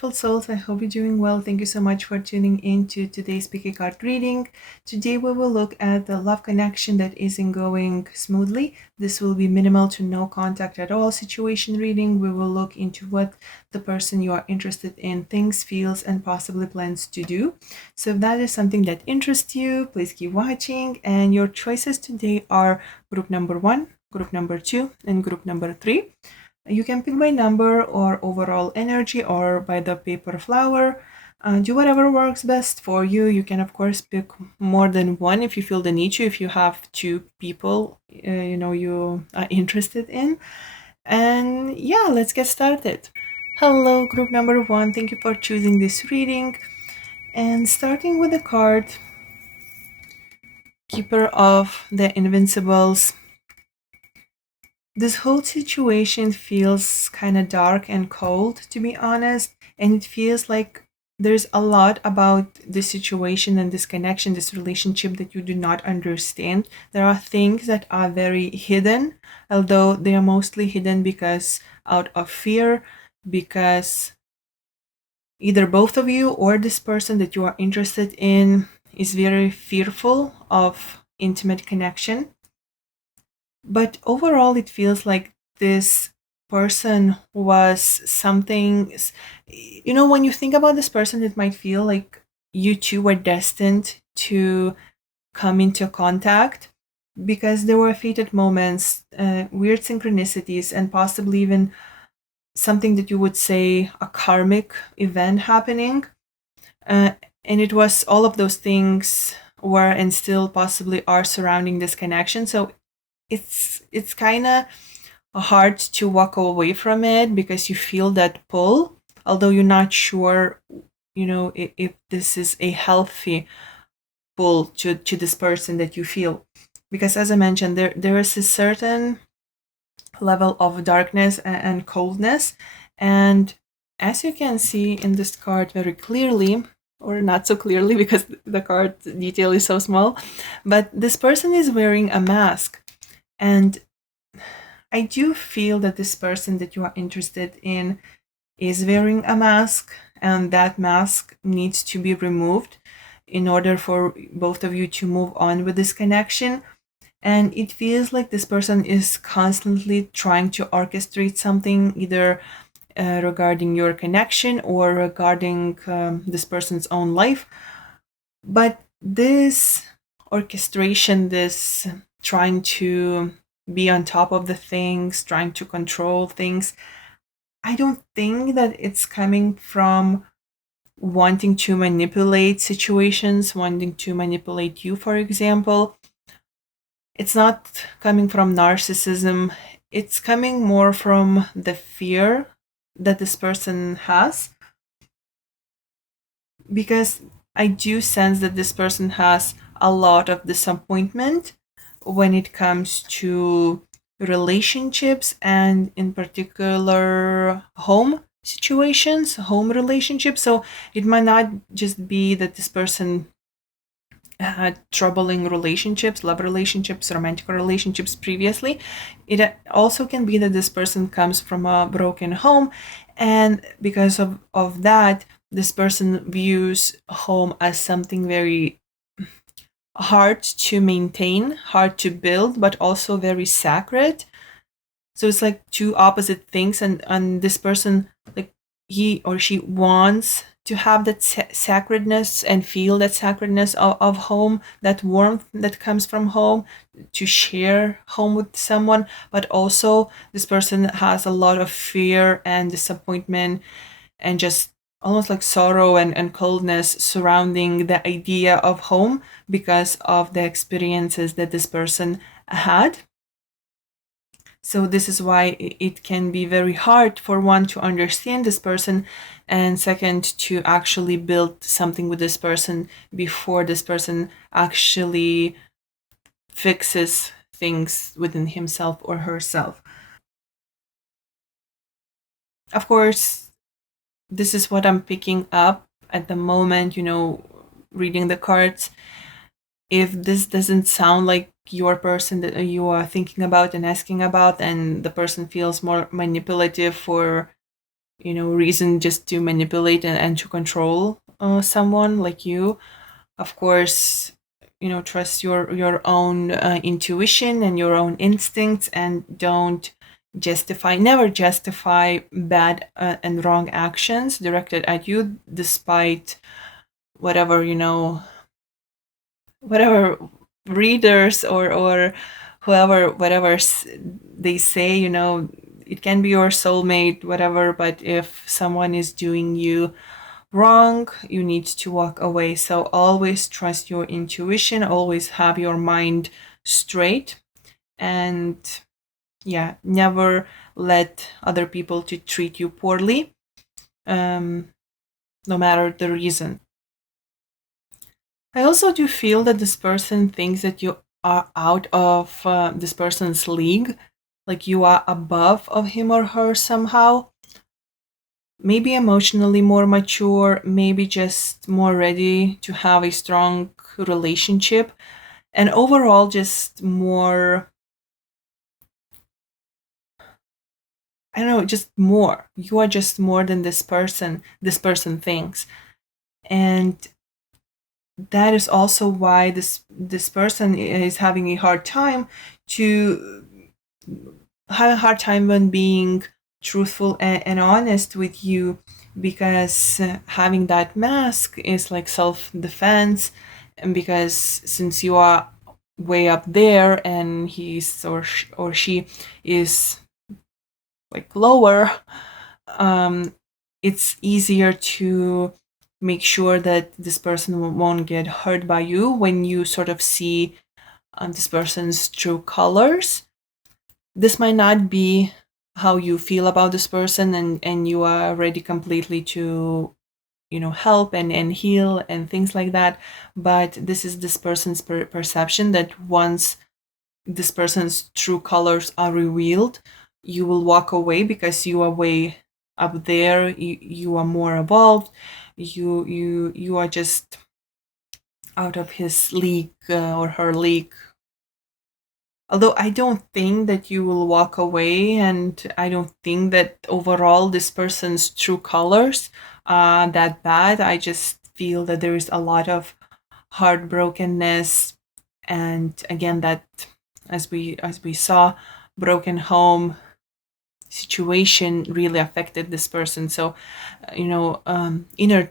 beautiful souls. I hope you're doing well. Thank you so much for tuning in to today's Picky card reading. Today we will look at the love connection that isn't going smoothly. This will be minimal to no contact at all situation reading. We will look into what the person you are interested in thinks, feels, and possibly plans to do. So if that is something that interests you, please keep watching. And your choices today are group number 1, group number 2, and group number 3. You can pick by number or overall energy or by the paper flower. Do whatever works best for you. You can, of course, pick more than one if you feel the need to, if you have two people you are interested in. And yeah, let's get started. Hello, group number 1. Thank you for choosing this reading. And starting with the card, Keeper of the Invincibles. This whole situation feels kind of dark and cold, to be honest, and it feels like there's a lot about this situation and this connection, this relationship that you do not understand. There are things that are very hidden, although they are mostly hidden because out of fear, because either both of you or this person that you are interested in is very fearful of intimate connection. But overall, it feels like this person was something, when you think about this person, it might feel like you two were destined to come into contact because there were fated moments, weird synchronicities, and possibly even something that you would say a karmic event happening. And it was all of those things were and still possibly are surrounding this connection. So it's kind of hard to walk away from it because you feel that pull, although you're not sure, if this is a healthy pull to this person that you feel. Because as I mentioned, there is a certain level of darkness and coldness. And as you can see in this card very clearly, or not so clearly because the card detail is so small, but this person is wearing a mask. And I do feel that this person that you are interested in is wearing a mask, and that mask needs to be removed in order for both of you to move on with this connection. And it feels like this person is constantly trying to orchestrate something, either regarding your connection or regarding this person's own life. But this orchestration, this trying to be on top of the things, trying to control things, I don't think that it's coming from wanting to manipulate situations, wanting to manipulate you, for example. It's not coming from narcissism. It's coming more from the fear that this person has. Because I do sense that this person has a lot of disappointment when it comes to relationships, and in particular home situations, home relationships. So it might not just be that this person had troubling relationships, love relationships, romantic relationships previously. It also can be that this person comes from a broken home, and because of that, this person views home as something very hard to maintain, hard to build, but also very sacred. So it's like two opposite things, and this person, like, he or she wants to have that sacredness and feel that sacredness of home, that warmth that comes from home, to share home with someone. But also this person has a lot of fear and disappointment and just almost like sorrow and coldness surrounding the idea of home because of the experiences that this person had. So this is why it can be very hard for one to understand this person, and second to actually build something with this person before this person actually fixes things within himself or herself. Of course, this is what I'm picking up at the moment, reading the cards. If this doesn't sound like your person that you are thinking about and asking about, and the person feels more manipulative for reason just to manipulate and to control someone like you. Of course, trust your own intuition and your own instincts, and don't never justify bad and wrong actions directed at you, despite whatever whatever readers or whoever whatever they say. It can be your soulmate, whatever, but if someone is doing you wrong, you need to walk away. So always trust your intuition, always have your mind straight, and yeah, never let other people to treat you poorly, um, no matter the reason. I also do feel that this person thinks that you are out of this person's league, like you are above of him or her somehow. Maybe emotionally more mature, maybe just more ready to have a strong relationship, and overall just more, I don't know, just more. You are just more than this person thinks. And that is also why this person is having a hard time to have a hard time when being truthful and honest with you, because having that mask is like self-defense, and because since you are way up there and he's or she is like lower, um, it's easier to make sure that this person won't get hurt by you when you sort of see this person's true colors. This might not be how you feel about this person, and you are ready completely to help and heal and things like that, but this is this person's perception that once this person's true colors are revealed, you will walk away because you are way up there, you are more evolved, you are just out of his league or her league. Although I don't think that you will walk away, and I don't think that overall this person's true colors are that bad. I just feel that there is a lot of heartbrokenness, and again, that as we saw, broken home situation really affected this person. So, inner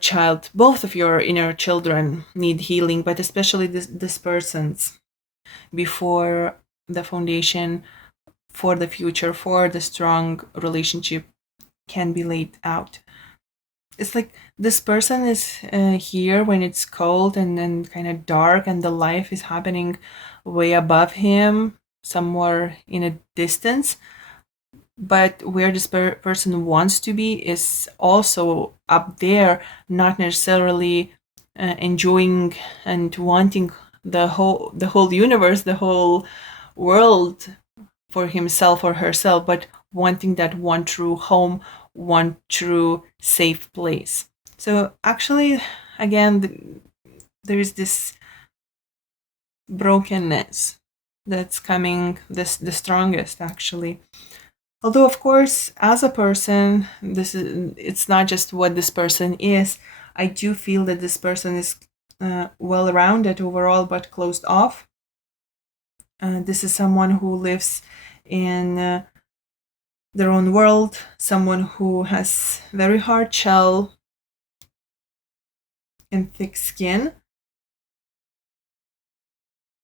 child, both of your inner children need healing, but especially this person's, before the foundation for the future, for the strong relationship can be laid out. It's like this person is here when it's cold and then kind of dark, and the life is happening way above him, somewhere in a distance. But where this person wants to be is also up there, not necessarily enjoying and wanting the whole universe, the whole world for himself or herself, but wanting that one true home, one true safe place. So actually, again, there is this brokenness that's coming this the strongest, actually. Although, of course, as a person, it's not just what this person is. I do feel that this person is well rounded overall, but closed off. This is someone who lives in their own world, someone who has very hard shell and thick skin,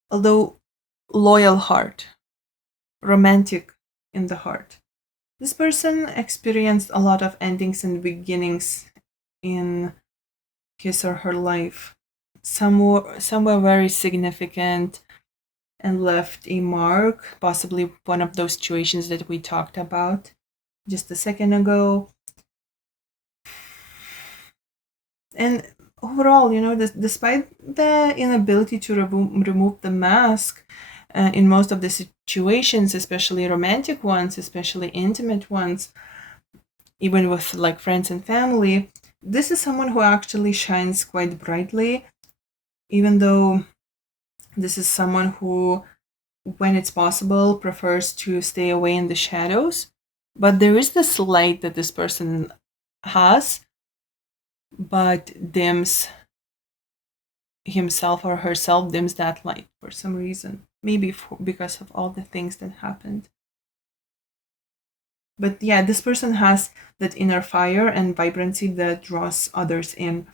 although loyal heart, romantic in the heart. This person experienced a lot of endings and beginnings in his or her life. Some were very significant and left a mark, possibly one of those situations that we talked about just a second ago. And overall, despite the inability to remove the mask in most of the situations, especially romantic ones, especially intimate ones, even with like friends and family, this is someone who actually shines quite brightly, even though this is someone who, when it's possible, prefers to stay away in the shadows. But there is this light that this person has, but dims himself or herself, dims that light for some reason. Maybe because of all the things that happened. But yeah, this person has that inner fire and vibrancy that draws others in.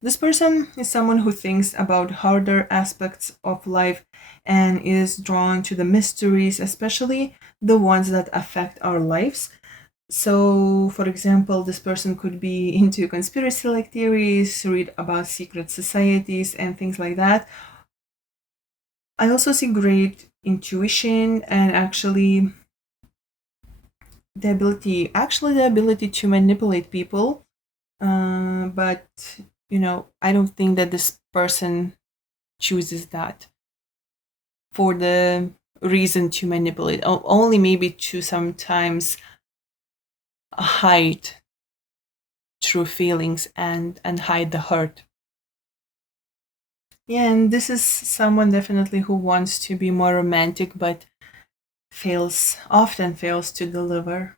This person is someone who thinks about harder aspects of life and is drawn to the mysteries, especially the ones that affect our lives. So, for example, this person could be into conspiracy like theories, read about secret societies, and things like that. I also see great intuition and the ability to manipulate people. But I don't think that this person chooses that for the reason to manipulate. Only maybe to sometimes hide true feelings and hide the hurt. Yeah, and this is someone definitely who wants to be more romantic, but often fails to deliver.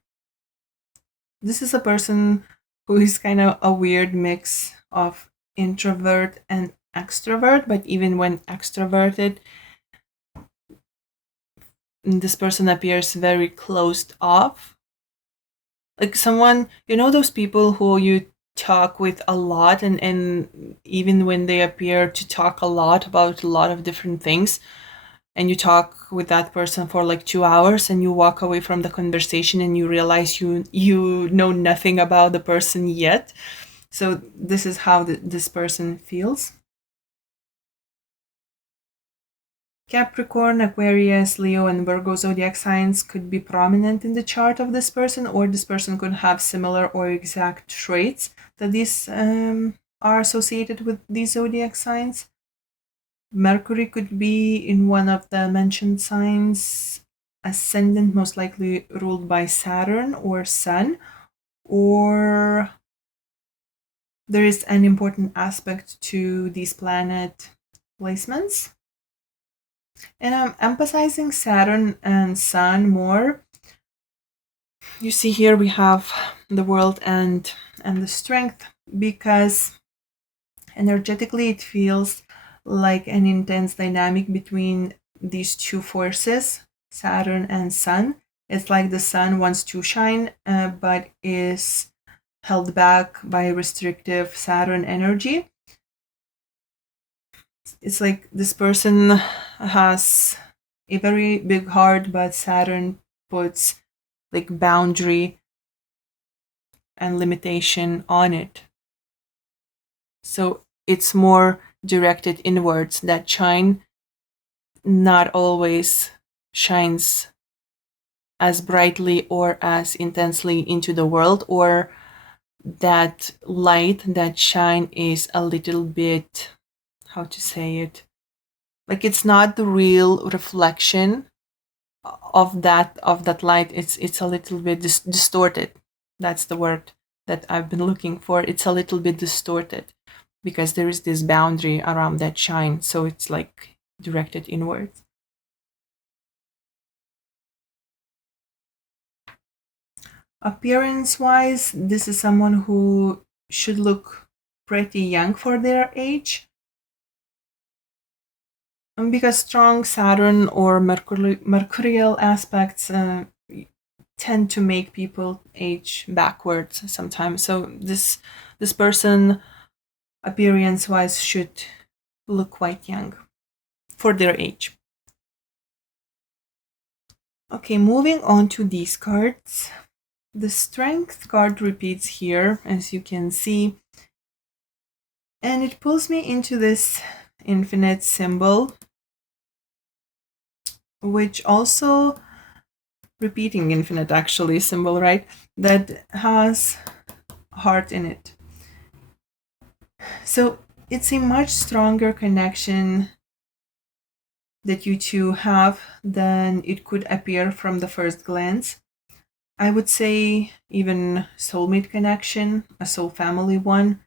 This is a person who is kind of a weird mix of introvert and extrovert, but even when extroverted, this person appears very closed off. Like someone, those people who you talk with a lot, and even when they appear to talk a lot about a lot of different things, and you talk with that person for like 2 hours and you walk away from the conversation and you realize you know nothing about the person yet. So this is how this person feels. Capricorn, Aquarius, Leo, and Virgo zodiac signs could be prominent in the chart of this person, or this person could have similar or exact traits that these are associated with these zodiac signs. Mercury could be in one of the mentioned signs, ascendant most likely ruled by Saturn or Sun, or there is an important aspect to these planet placements. And I'm emphasizing Saturn and Sun more. You see here we have the world and the strength, because energetically it feels like an intense dynamic between these two forces, Saturn and Sun. It's like the Sun wants to shine, but is held back by restrictive Saturn energy. It's like this person has a very big heart, but Saturn puts like boundary and limitation on it. So it's more directed inwards. That shine not always shines as brightly or as intensely into the world, or that light, that shine is a little bit, how to say it, like it's not the real reflection of that light. It's a little bit distorted. That's the word that I've been looking for. It's a little bit distorted because there is this boundary around that shine, so it's like directed inwards. Appearance wise, this is someone who should look pretty young for their age. Because strong Saturn or mercurial aspects tend to make people age backwards sometimes. So this person, appearance wise, should look quite young for their age. Okay, moving on to these cards. The strength card repeats here, as you can see, and it pulls me into this infinite symbol, which also repeating infinite actually symbol, right? That has heart in it. So it's a much stronger connection that you two have than it could appear from the first glance. I would say even soulmate connection, a soul family one.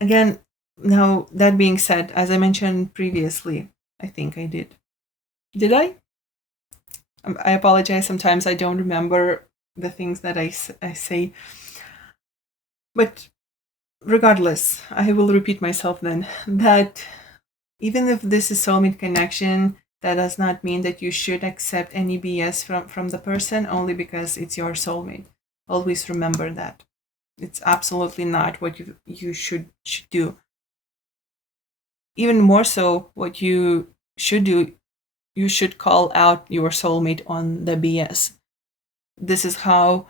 Again, now that being said, as I mentioned previously, I think I did. Did I? I apologize. Sometimes I don't remember the things that I say. But regardless, I will repeat myself then that even if this is soulmate connection, that does not mean that you should accept any BS from the person only because it's your soulmate. Always remember that. It's absolutely not what you should do. Even more so, what you should do, you should call out your soulmate on the BS. This is how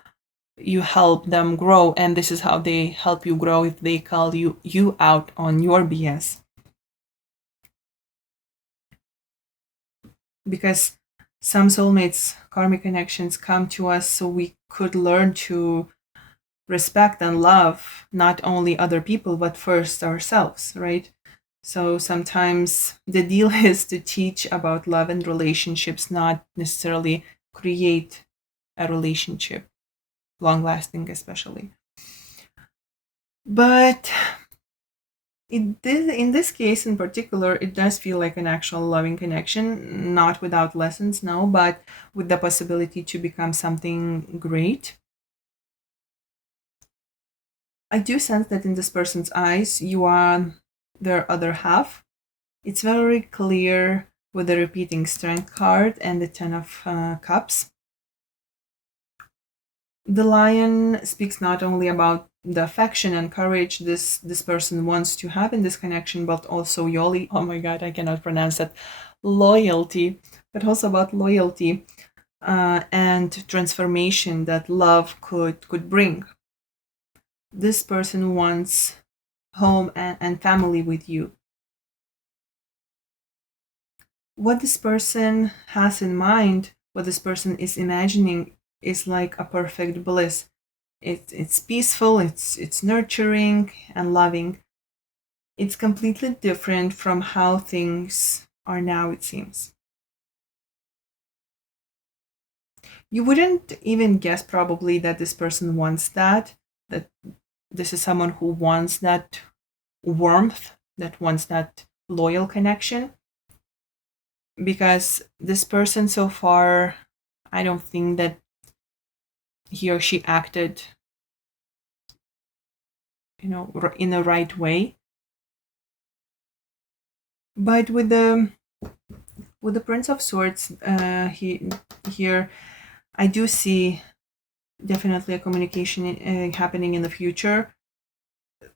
you help them grow, and this is how they help you grow if they call you out on your BS. Because some soulmates, karmic connections come to us so we could learn to respect and love not only other people but first ourselves, right? So sometimes the deal is to teach about love and relationships, not necessarily create a relationship, long lasting especially. But in this case in particular, it does feel like an actual loving connection, not without lessons, no, but with the possibility to become something great. I do sense that in this person's eyes, you are their other half. It's very clear with the repeating strength card and the Ten of Cups. The lion speaks not only about the affection and courage this person wants to have in this connection, but also yoli. Oh my god, I cannot pronounce that. Loyalty, but also about loyalty and transformation that love could bring. This person wants home and family with you. What this person has in mind, what this person is imagining, is like a perfect bliss. It's peaceful, it's nurturing and loving. It's completely different from how things are now, it seems. You wouldn't even guess probably that this person wants that this is someone who wants that warmth, that wants that loyal connection. Because this person so far, I don't think that he or she acted, in the right way. But with the Prince of Swords, here, I do see definitely a communication happening in the future.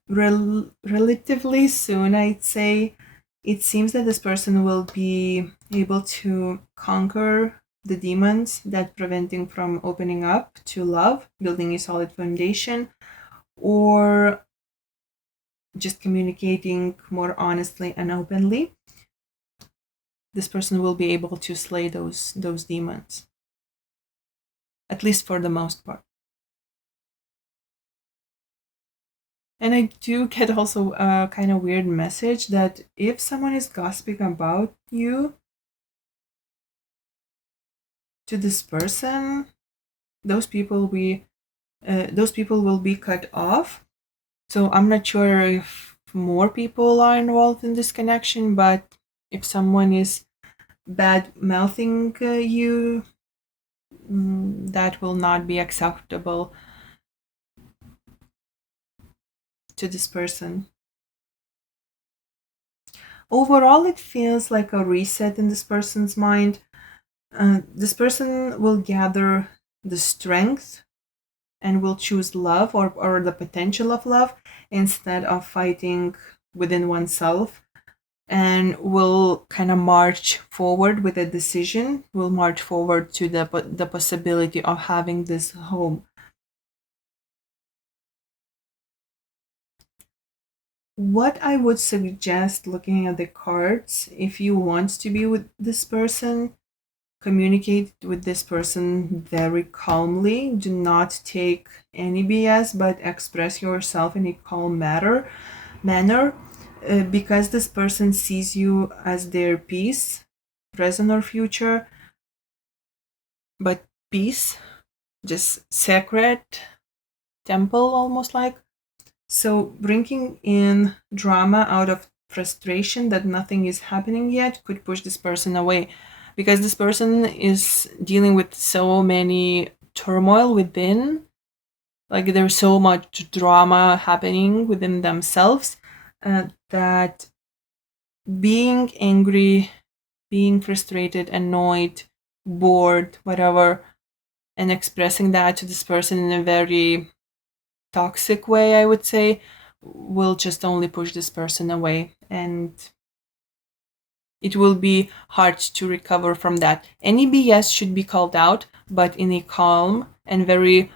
Relatively soon, I'd say. It seems that this person will be able to conquer the demons that prevent him from opening up to love, building a solid foundation, or just communicating more honestly and openly. This person will be able to slay those demons, at least for the most part. And I do get also a kind of weird message that if someone is gossiping about you to this person, those people will be cut off. So I'm not sure if more people are involved in this connection, but if someone is bad mouthing you, that will not be acceptable to this person. Overall, it feels like a reset in this person's mind. This person will gather the strength and will choose love or the potential of love instead of fighting within oneself, and will kind of march forward with a decision, will march forward to the possibility of having this home. What I would suggest, looking at the cards, if you want to be with this person, communicate with this person very calmly. Do not take any BS, but express yourself in a calm manner, because this person sees you as their peace, present or future, but peace, just sacred temple almost like. So bringing in drama out of frustration that nothing is happening yet could push this person away, because this person is dealing with so many turmoil within, like there's so much drama happening within themselves, that being angry, being frustrated, annoyed, bored, whatever, and expressing that to this person in a very toxic way, I would say, will just only push this person away, and it will be hard to recover from that. Any BS should be called out, but in a calm and very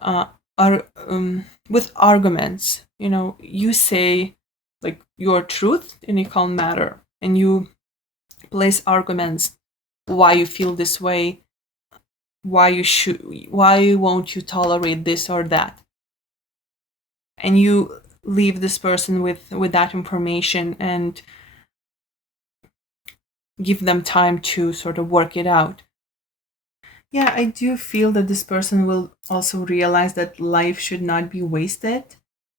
uh, with arguments. You say like your truth in a calm manner, and you place arguments why you feel this way, why won't you tolerate this or that, and you leave this person with that information and give them time to sort of work it out. Yeah, I do feel that this person will also realize that life should not be wasted.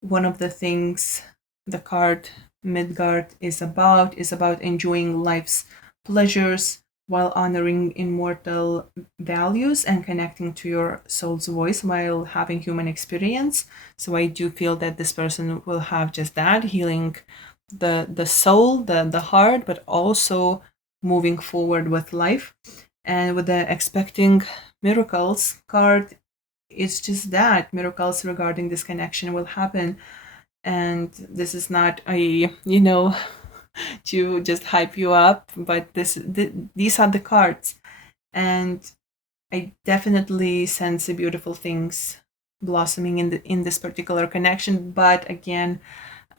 One of the things the card Midgard is about enjoying life's pleasures while honoring immortal values and connecting to your soul's voice while having human experience. So I do feel that this person will have just that, healing the soul, the heart, but also moving forward with life. And with the expecting miracles card, it's just that miracles regarding this connection will happen. And this is not a, to just hype you up, but these are the cards. And I definitely sense the beautiful things blossoming in this particular connection. But again,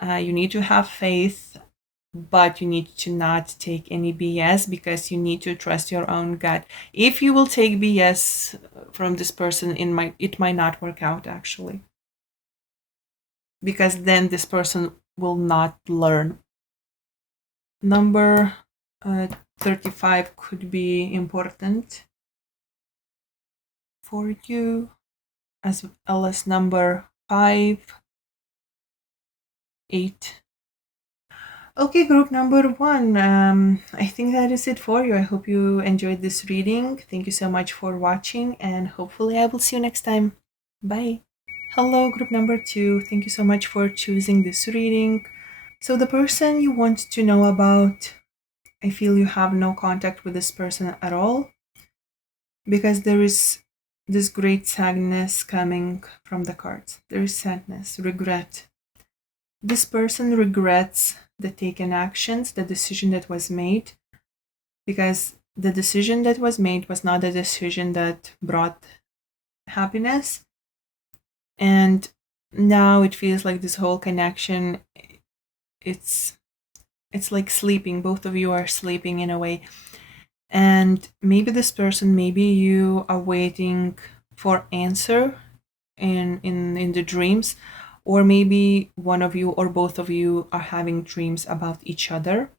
you need to have faith, but you need to not take any BS, because you need to trust your own gut. If you will take BS from this person, it might not work out actually, because then this person will not learn. Number 35 could be important for you, as well as number 5, 8. Okay, group number 1. I think that is it for you. I hope you enjoyed this reading. Thank you so much for watching, and hopefully I will see you next time. Bye. Hello, group number 2. Thank you so much for choosing this reading. So the person you want to know about, I feel you have no contact with this person at all, because there is this great sadness coming from the cards. There is sadness, regret. This person regrets the taken actions, the decision that was made, because the decision that was made was not a decision that brought happiness. And now it feels like this whole connection, it's like sleeping. Both of you are sleeping in a way. And maybe this person, maybe you are waiting for answer in the dreams, or maybe one of you or both of you are having dreams about each other,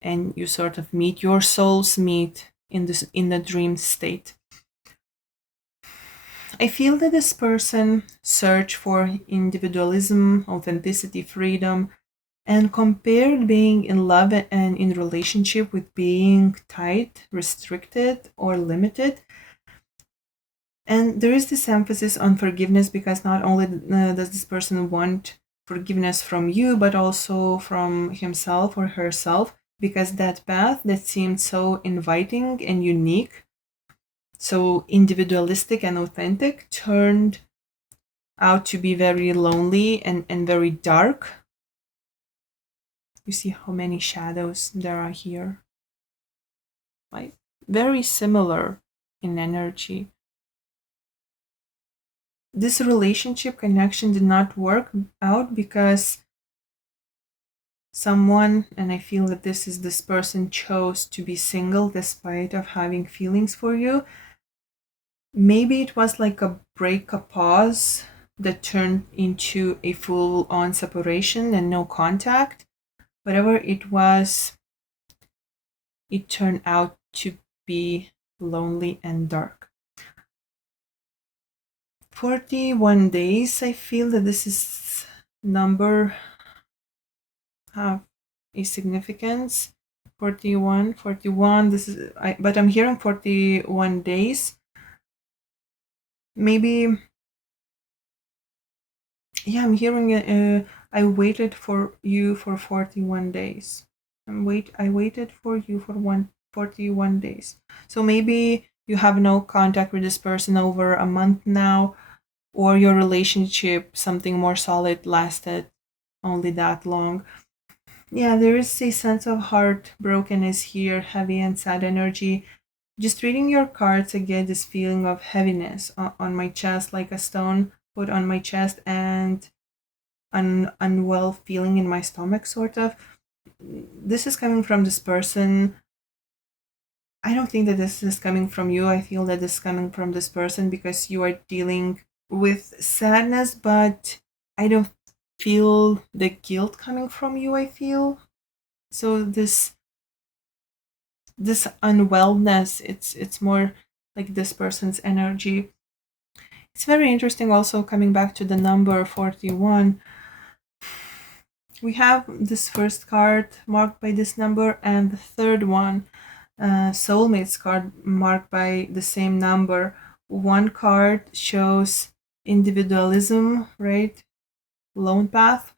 and you sort of meet, your souls meet in the dream state. I feel that this person search for individualism, authenticity, freedom, and compared being in love and in relationship with being tight, restricted, or limited. And there is this emphasis on forgiveness, because not only does this person want forgiveness from you, but also from himself or herself, because that path that seemed so inviting and unique, so individualistic and authentic, turned out to be very lonely and very dark. You see how many shadows there are here, right? Very similar in energy. This relationship connection did not work out because someone, and I feel that this person, chose to be single despite of having feelings for you. Maybe it was like a break, a pause that turned into a full-on separation and no contact. Whatever it was, it turned out to be lonely and dark. 41 days, I feel that this is number have a significance. 41. This is but I'm hearing 41 days. Maybe, yeah, I'm hearing I waited for you for 41 days. I waited for you for 41 days. So maybe you have no contact with this person over a month now, or your relationship, something more solid, lasted only that long. Yeah, there is a sense of heartbrokenness here, heavy and sad energy. Just reading your cards, I get this feeling of heaviness on my chest, like a stone put on my chest, and an unwell feeling in my stomach, sort of. This is coming from this person. I don't think that this is coming from you. I feel that this is coming from this person because you are dealing with sadness, but I don't feel the guilt coming from you, I feel. So this unwellness, it's more like this person's energy. It's very interesting also coming back to the number 41. We have this first card marked by this number and the third one, soulmates card, marked by the same number. One card shows individualism, right? Lone path,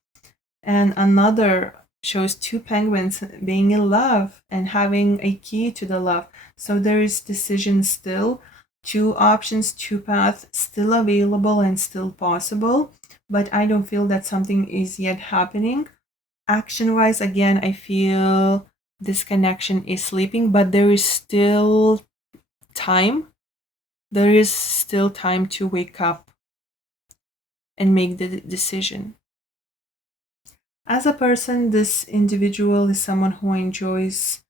and another shows two penguins being in love and having a key to the love. So there is decision still, two options, two paths still available and still possible, but I don't feel that something is yet happening. Action wise, again, I feel this connection is sleeping, but there is still time. There is still time to wake up and make the decision. As a person, this individual is someone who enjoys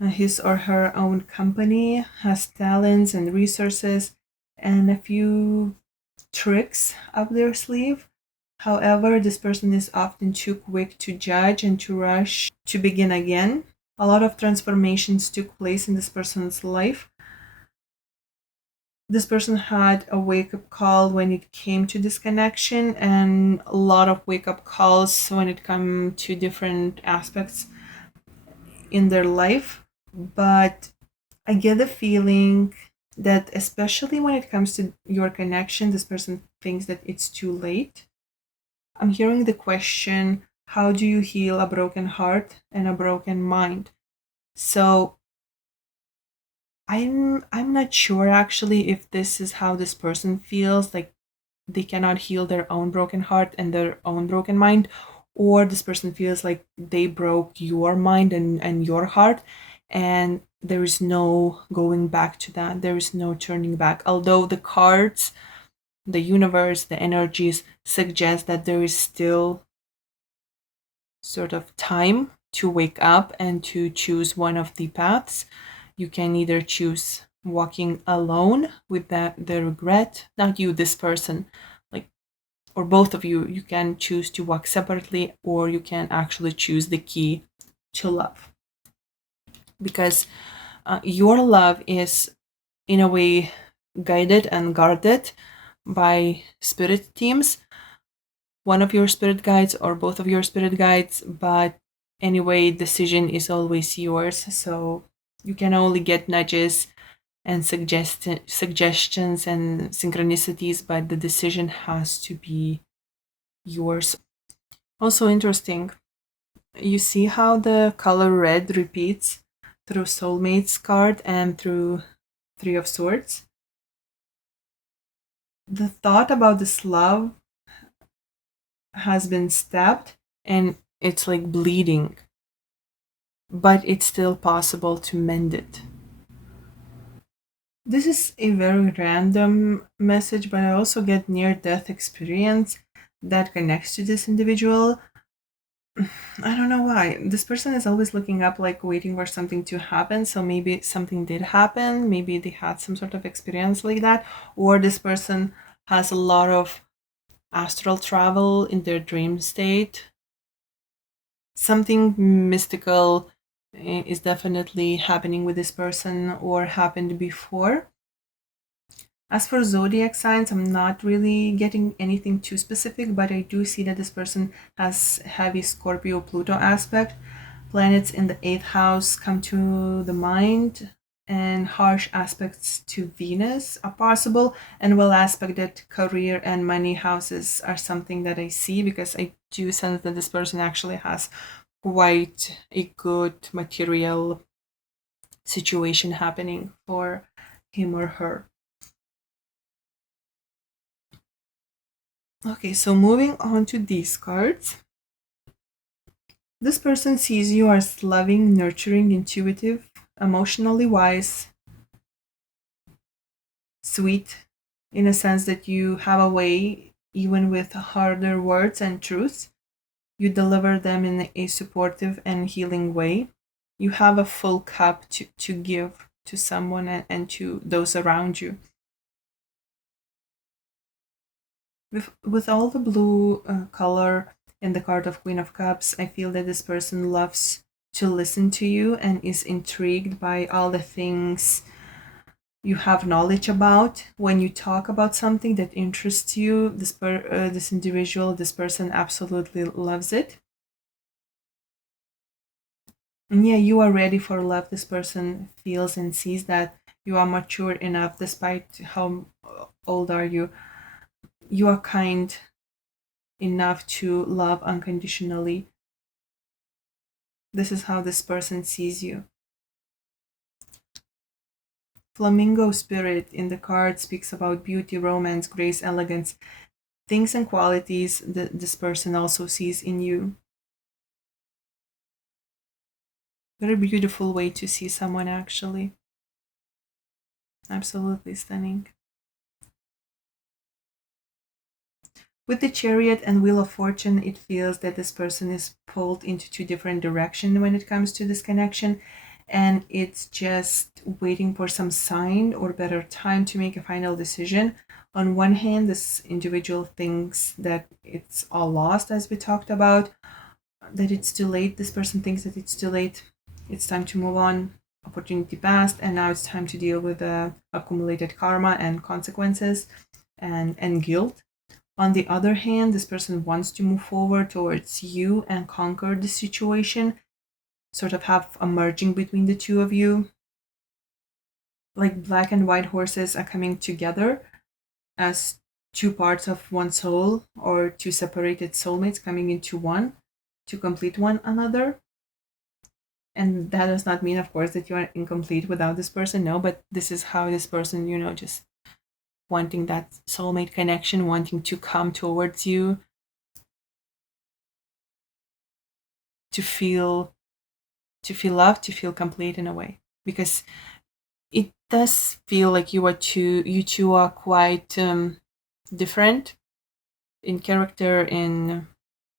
his or her own company, has talents and resources, and a few tricks up their sleeve. However, this person is often too quick to judge and to rush to begin again. A lot of transformations took place in this person's life. This person had a wake up call when it came to this connection, and a lot of wake up calls when it come to different aspects in their life. But I get the feeling that, especially when it comes to your connection, this person thinks that it's too late. I'm hearing the question, how do you heal a broken heart and a broken mind? So I'm not sure actually if this is how this person feels, like they cannot heal their own broken heart and their own broken mind, or this person feels like they broke your mind and your heart, and there is no going back to that. There is no turning back. Although the cards, the universe, the energies suggest that there is still sort of time to wake up and to choose one of the paths. You can either choose walking alone with the regret, not you, this person, like, or both of you. You can choose to walk separately, or you can actually choose the key to love. Because your love is, in a way, guided and guarded by spirit teams, one of your spirit guides or both of your spirit guides, but anyway, decision is always yours. So you can only get nudges and suggestions and synchronicities, but the decision has to be yours. Also interesting, you see how the color red repeats through soulmates card and through three of swords. The thought about this love has been stabbed and it's like bleeding, but it's still possible to mend it. This is a very random message, but I also get near death experience that connects to this individual. I don't know why. This person is always looking up, like waiting for something to happen. So maybe something did happen. Maybe they had some sort of experience like that. Or this person has a lot of astral travel in their dream state. Something mystical is definitely happening with this person or happened before. As for zodiac signs, I'm not really getting anything too specific, but I do see that this person has heavy Scorpio Pluto aspect. Planets in the eighth house come to the mind, and harsh aspects to Venus are possible, and well aspected career and money houses are something that I see, because I do sense that this person actually has quite a good material situation happening for him or her. Okay, so moving on to these cards. This person sees you as loving, nurturing, intuitive, emotionally wise, sweet, in a sense that you have a way, even with harder words and truths, you deliver them in a supportive and healing way. You have a full cup to give to someone and to those around you. With all the blue color in the card of Queen of Cups, I feel that this person loves to listen to you and is intrigued by all the things you have knowledge about. When you talk about something that interests you, this individual, this person absolutely loves it. And yeah, you are ready for love. This person feels and sees that you are mature enough, despite how old are you. You are kind enough to love unconditionally. This is how this person sees you. Flamingo spirit in the card speaks about beauty, romance, grace, elegance, things and qualities that this person also sees in you. Very beautiful way to see someone, actually. Absolutely stunning. With the Chariot and Wheel of Fortune, it feels that this person is pulled into two different directions when it comes to this connection, and it's just waiting for some sign or better time to make a final decision. On one hand, this individual thinks that it's all lost, as we talked about, that it's too late. This person thinks that it's too late. It's time to move on. Opportunity passed, and now it's time to deal with the accumulated karma and consequences and guilt. On the other hand, this person wants to move forward towards you and conquer the situation, sort of have a merging between the two of you. Like black and white horses are coming together as two parts of one soul, or two separated soulmates coming into one to complete one another. And that does not mean, of course, that you are incomplete without this person. No, but this is how this person, just wanting that soulmate connection, wanting to come towards you, to feel loved, to feel complete in a way. Because it does feel like you two are quite different in character, in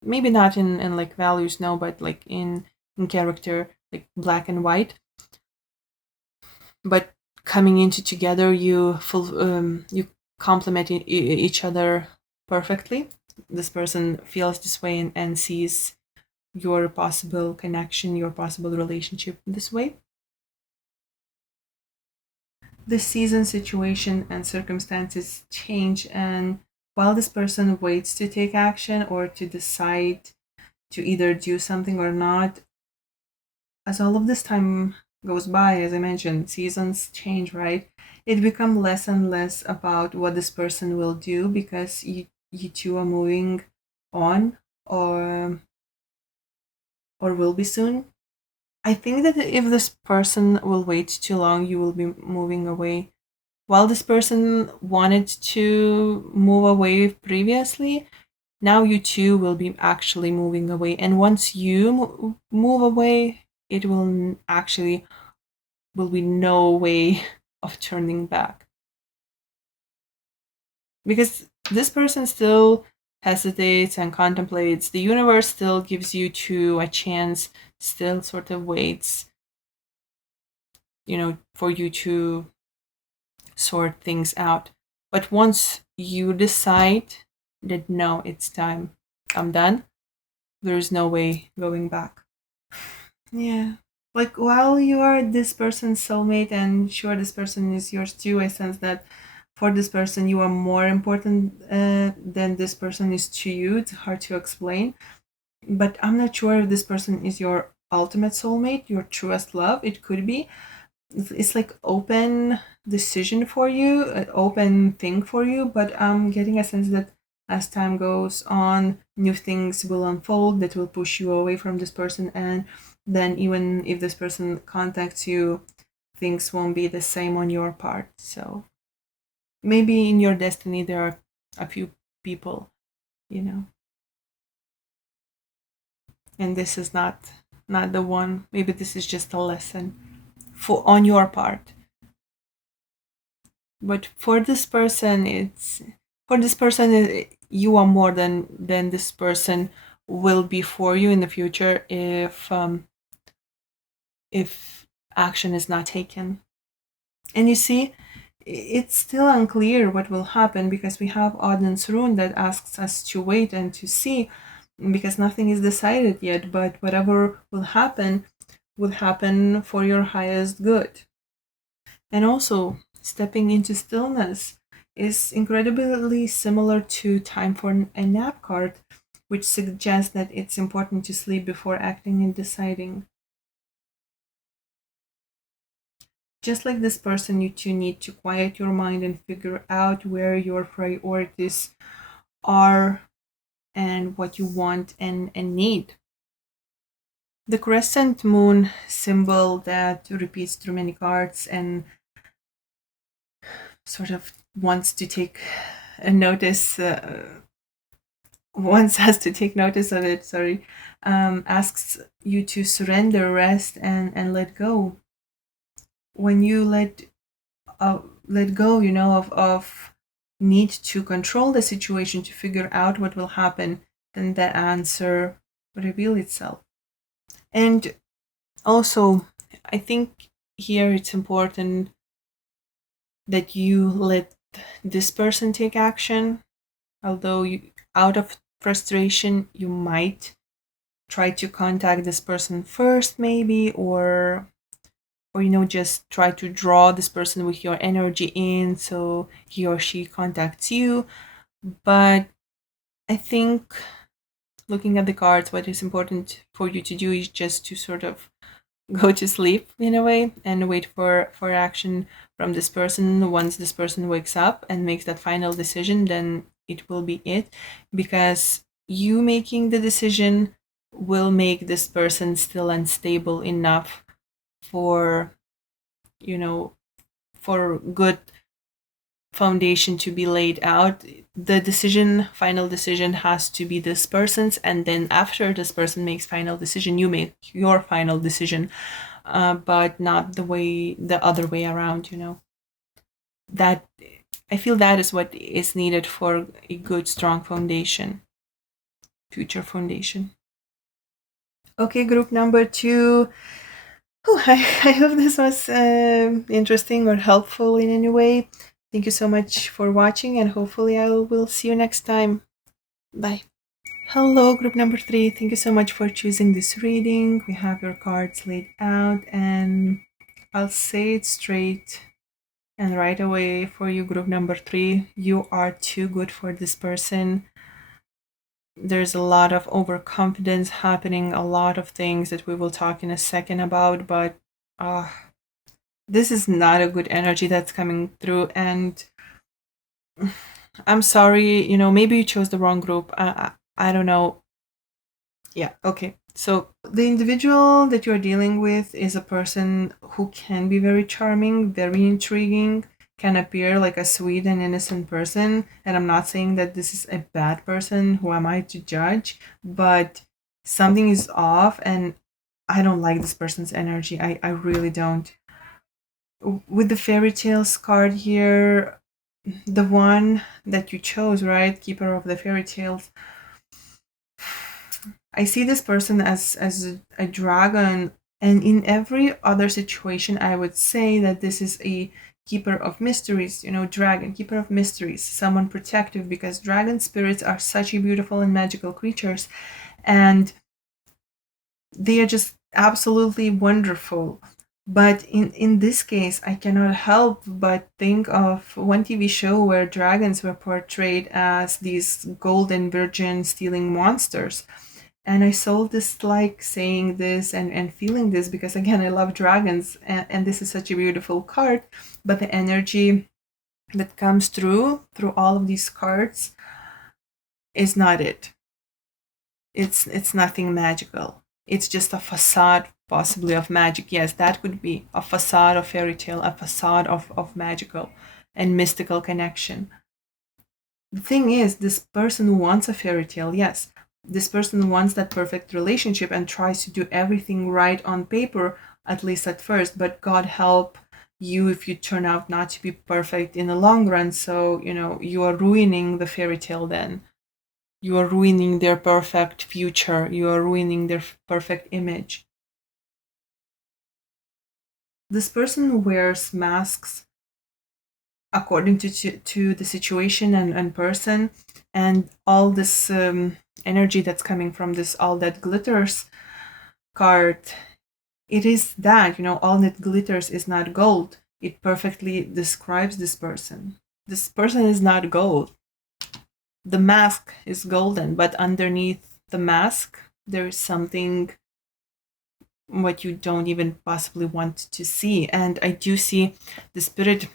maybe not in like values, no, but like in character, like black and white. But coming into together, you complement each other perfectly. This person feels this way and sees your possible connection, your possible relationship this way. The season, situation, and circumstances change, and while this person waits to take action or to decide to either do something or not, as all of this time goes by, as I mentioned, seasons change, right? It becomes less and less about what this person will do, because you two are moving on, or will be soon. I think that if this person will wait too long, you will be moving away. While this person wanted to move away previously, now you two will be actually moving away. And once you move away, it will actually will be no way of turning back. Because this person still hesitates and contemplates. The universe still gives you two a chance, still sort of waits, for you to sort things out. But once you decide that no, it's time, I'm done, there is no way going back. Yeah. Like while you are this person's soulmate, and sure, this person is yours too, I sense that for this person you are more important than this person is to you. It's hard to explain, but I'm not sure if this person is your ultimate soulmate, your truest love. It could be. It's like open decision for you, an open thing for you, but I'm getting a sense that as time goes on, new things will unfold that will push you away from this person, and then even if this person contacts you, things won't be the same on your part. So maybe in your destiny there are a few people, you know, and this is not the one. Maybe this is just a lesson for on your part. But for this person, you are more than this person will be for you in the future if action is not taken. And you see, it's still unclear what will happen because we have Auden's rune that asks us to wait and to see, because nothing is decided yet. But whatever will happen for your highest good. And also, stepping into stillness is incredibly similar to time for a nap card, which suggests that it's important to sleep before acting and deciding. Just like this person, you two need to quiet your mind and figure out where your priorities are and what you want and need. The crescent moon symbol that repeats through many cards and sort of wants to take a notice, wants us to take notice of it, sorry, asks you to surrender, rest, and let go. When you let go, of need to control the situation to figure out what will happen, then the answer reveal itself. And also, I think here it's important that you let this person take action, although out of frustration you might try to contact this person first, maybe, or just try to draw this person with your energy in so he or she contacts you. But I think, looking at the cards, what is important for you to do is just to sort of go to sleep in a way and wait for action from this person. Once this person wakes up and makes that final decision, then it will be it, because you making the decision will make this person still unstable enough for you know for good foundation to be laid out. The final decision has to be this person's, and then after this person makes final decision, you make your final decision, but not the other way around. That I feel that is what is needed for a good strong foundation, future foundation. Okay, group number 2. I hope this was interesting or helpful in any way. Thank you so much for watching, and hopefully I will see you next time. Bye. Hello, group number 3. Thank you so much for choosing this reading. We have your cards laid out, and I'll say it straight and right away for you, group number 3. You are too good for this person. There's a lot of overconfidence happening, a lot of things that we will talk in a second about, but this is not a good energy that's coming through. And I'm sorry, maybe you chose the wrong group. I don't know. Yeah, okay. So the individual that you're dealing with is a person who can be very charming, very intriguing, can appear like a sweet and innocent person. And I'm not saying that this is a bad person. Who am I to judge? But something is off, and I don't like this person's energy. I really don't. With the fairy tales card here, the one that you chose, right? Keeper of the fairy tales. I see this person as a dragon, and in every other situation, I would say that this is a keeper of mysteries, dragon, keeper of mysteries, someone protective, because dragon spirits are such a beautiful and magical creatures, and they are just absolutely wonderful. But in this case, I cannot help but think of one TV show where dragons were portrayed as these golden virgin stealing monsters. And I sold this like saying this and feeling this because again I love dragons, and this is such a beautiful card, but the energy that comes through all of these cards is not it. It's nothing magical. It's just a facade possibly of magic. Yes, that could be a facade of fairy tale, a facade of magical and mystical connection. The thing is, this person wants a fairy tale, yes. This person wants that perfect relationship and tries to do everything right on paper, at least at first, but God help you if you turn out not to be perfect in the long run. So, you are ruining the fairy tale then. You are ruining their perfect future. You are ruining their perfect image. This person wears masks according to the situation and person, and all this energy that's coming from this all that glitters card. It is that, all that glitters is not gold. It perfectly describes this person. This person is not gold. The mask is golden, but underneath the mask there is something what you don't even possibly want to see. And I do see the spirit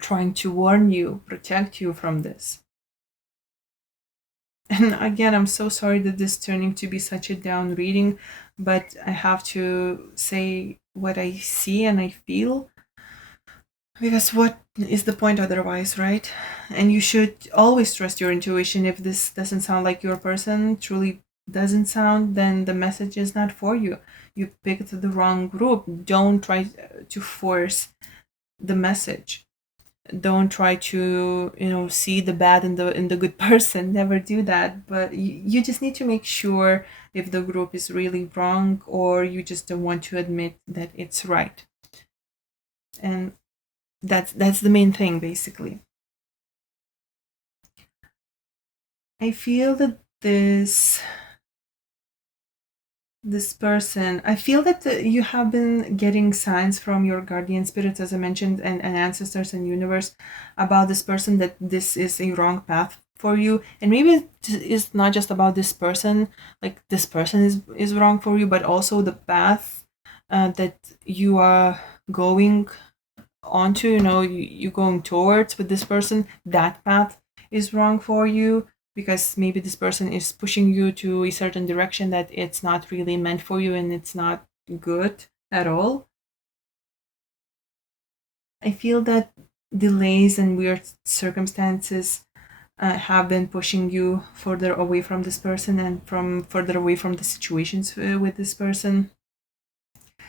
trying to warn you, protect you from this. And again, I'm so sorry that this turning to be such a down reading, but I have to say what I see and I feel, because what is the point otherwise, right? And you should always trust your intuition. If this doesn't sound like your person, truly doesn't sound, then the message is not for you. You picked the wrong group. Don't try to force the message. Don't try to see the bad in the good person. Never do that. But you just need to make sure if the group is really wrong, or you just don't want to admit that it's right. And that's the main thing, basically. I feel that this person, I feel that you have been getting signs from your guardian spirits, as I mentioned, and ancestors and universe, about this person, that this is a wrong path for you. And maybe it's not just about this person, like this person is wrong for you, but also the path that you are going onto, you're going towards with this person, that path is wrong for you, because maybe this person is pushing you to a certain direction that it's not really meant for you, and it's not good at all. I feel that delays and weird circumstances have been pushing you further away from this person and from further away from the situations with this person.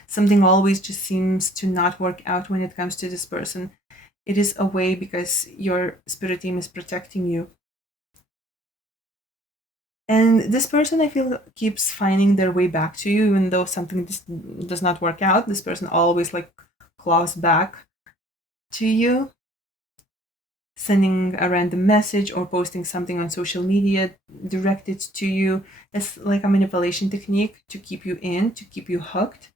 Something always just seems to not work out when it comes to this person. It is a way because your spirit team is protecting you. And this person, I feel, keeps finding their way back to you, even though something does not work out. This person always like claws back to you, sending a random message or posting something on social media directed to you. It's like a manipulation technique to keep you in, to keep you hooked.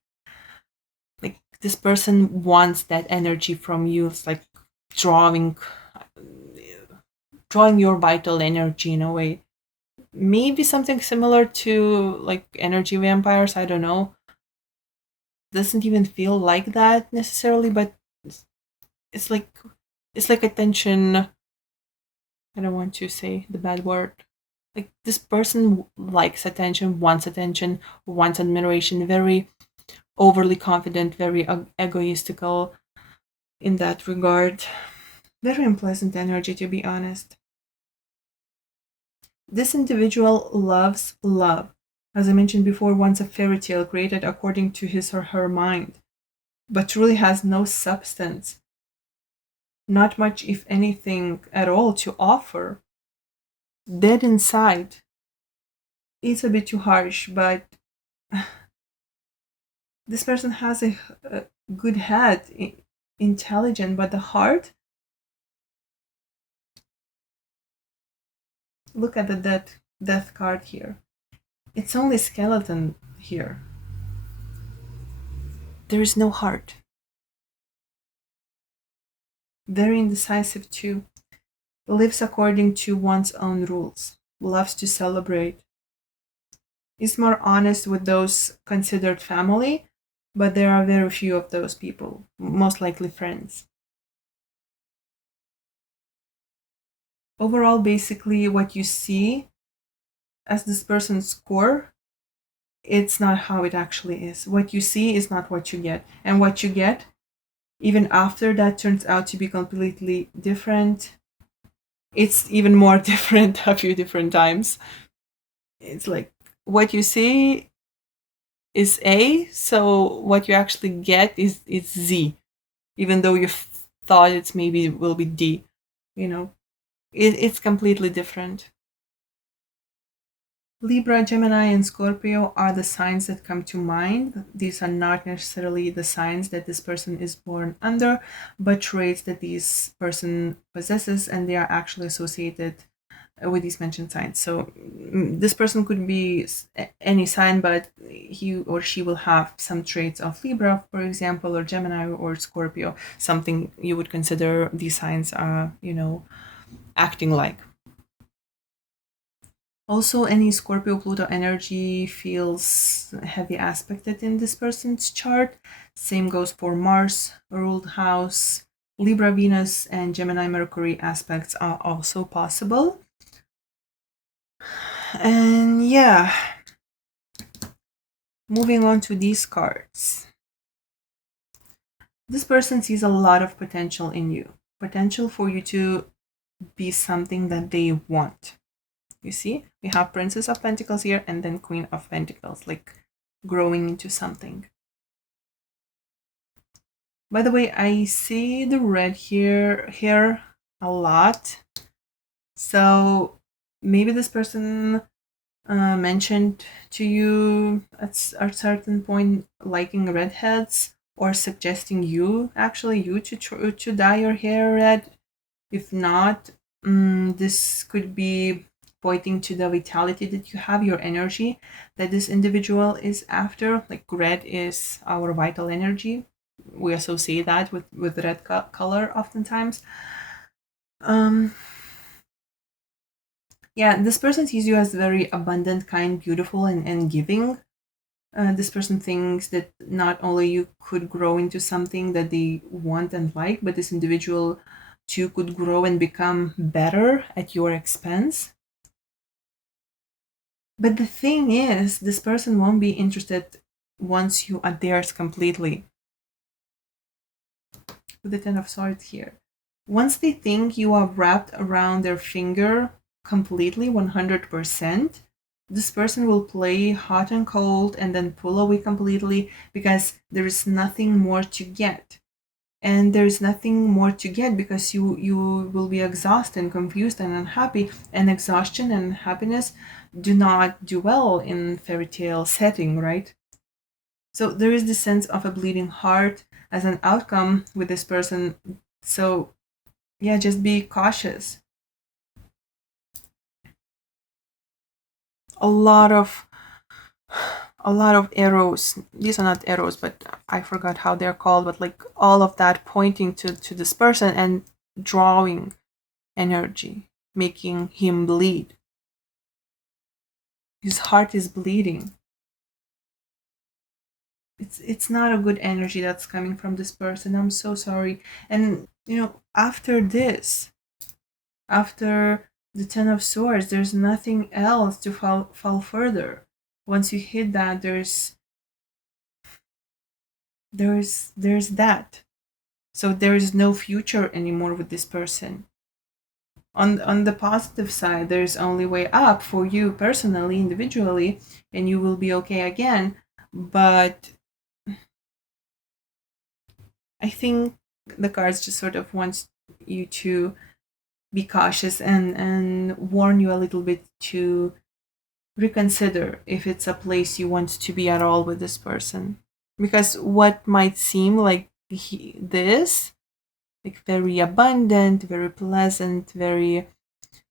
Like this person wants that energy from you. It's like drawing drawing your vital energy in a way. Maybe something similar to like energy vampires, I don't know. Doesn't even feel like that necessarily, but it's, it's like it's like attention. I don't want to say the bad word. Like this person likes attention, wants admiration, very overly confident, very egoistical in that regard. Very unpleasant energy, to be honest. This individual loves love. As I mentioned before, wants a fairy tale created according to his or her mind, but truly has no substance, not much, if anything at all, to offer. Dead inside. It's a bit too harsh, but this person has a good head, intelligent, but the heart. Look at the death card here. It's only skeleton here. There is no heart. Very indecisive too. Lives according to one's own rules. Loves to celebrate. is more honest with those considered family, but there are very few of those people, most likely friends. Overall, basically, what you see as this person's score, it's not how it actually is. What you see is not what you get. And what you get, even after that turns out to be completely different, it's even more different a few different times. It's like what you see is A, so what you actually get is Z, even though you thought it's maybe will be D. You know, it's completely different. Libra, Gemini, and Scorpio are the signs that come to mind. These are not necessarily the signs that this person is born under, but traits that this person possesses, and they are actually associated with these mentioned signs. So this person could be any sign, but he or she will have some traits of Libra, for example, or Gemini or Scorpio, something you would consider these signs are, acting like. Also, any Scorpio Pluto energy feels heavy aspected in this person's chart. Same goes for Mars, ruled house, Libra Venus, and Gemini Mercury aspects are also possible. And yeah, moving on to these cards. This person sees a lot of potential in you, potential for you to be something that they want. You see, we have Princess of Pentacles here and then Queen of Pentacles, like growing into something. By the way, I see the red here a lot. So maybe this person mentioned to you at a certain point liking redheads, or suggesting you to dye your hair red. If not, this could be pointing to the vitality that you have, your energy that this individual is after. Like red is our vital energy. We associate that with red color oftentimes. Yeah, this person sees you as very abundant, kind, beautiful, and giving. This person thinks that not only you could grow into something that they want and like, but this individual too could grow and become better at your expense. But the thing is, this person won't be interested once you are theirs completely. With the Ten of Swords here. Once they think you are wrapped around their finger completely, 100%, this person will play hot and cold and then pull away completely, because there is nothing more to get. And there's nothing more to get because you will be exhausted and confused and unhappy, and exhaustion and happiness do not do well in fairy tale setting, right? So there is this sense of a bleeding heart as an outcome with this person. So yeah, just be cautious. A lot of arrows. These are not arrows, but I forgot how they're called. But like all of that pointing to this person and drawing energy, making him bleed. His heart is bleeding. It's not a good energy that's coming from this person. I'm so sorry. And after this, after the Ten of Swords, there's nothing else to fall further. Once you hit that, there's that. So there is no future anymore with this person. On the positive side, there's only way up for you personally, individually, and you will be okay again. But I think the cards just sort of wants you to be cautious and warn you a little bit to reconsider if it's a place you want to be at all with this person. Because what might seem like this, like very abundant, very pleasant, very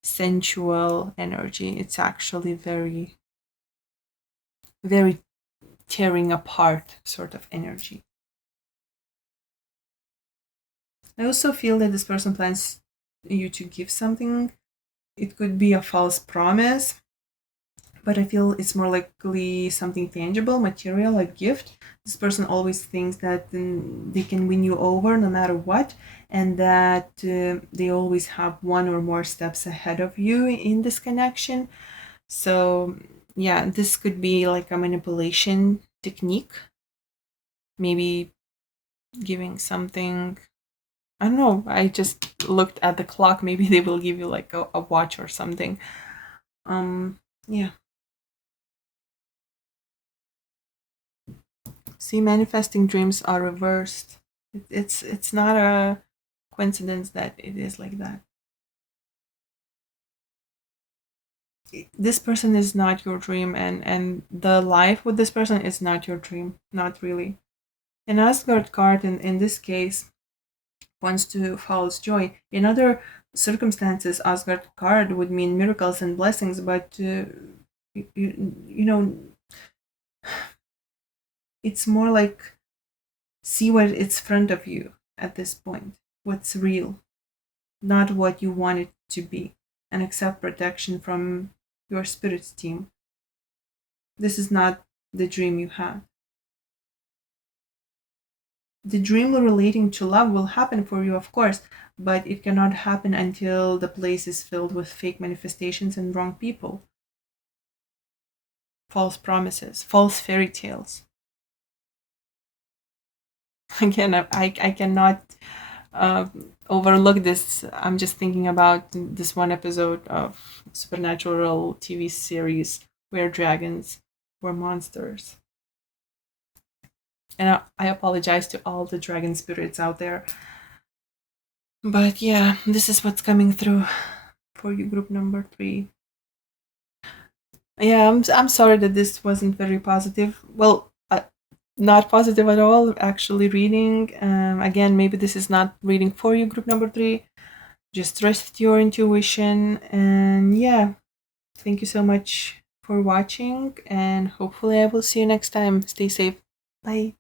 sensual energy, it's actually very, very tearing apart sort of energy. I also feel that this person plans you to give something. It could be a false promise, but I feel it's more likely something tangible, material, like gift. This person always thinks that they can win you over no matter what, and that they always have one or more steps ahead of you in this connection. So, yeah, this could be like a manipulation technique, maybe giving something. I don't know. I just looked at the clock. Maybe they will give you like a watch or something. Yeah. See, manifesting dreams are reversed. It's not a coincidence that it is like that. This person is not your dream, and the life with this person is not your dream, not really. An Asgard card in this case wants to false joy. In other circumstances, Asgard card would mean miracles and blessings, but you know, it's more like see what it's front of you at this point, what's real, not what you want it to be, and accept protection from your spirit's team. This is not the dream you had. The dream relating to love will happen for you, of course, but it cannot happen until the place is filled with fake manifestations and wrong people, false promises, false fairy tales. Again, I cannot uh, overlook this. I'm just thinking about this one episode of Supernatural TV series where dragons were monsters. And I apologize to all the dragon spirits out there. But yeah, this is what's coming through for you, group number 3. Yeah, I'm sorry that this wasn't very positive. Well, not positive at all. Actually, reading. Again, maybe this is not reading for you, group number 3. Just trust your intuition, and yeah, thank you so much for watching, and hopefully I will see you next time. Stay safe. Bye.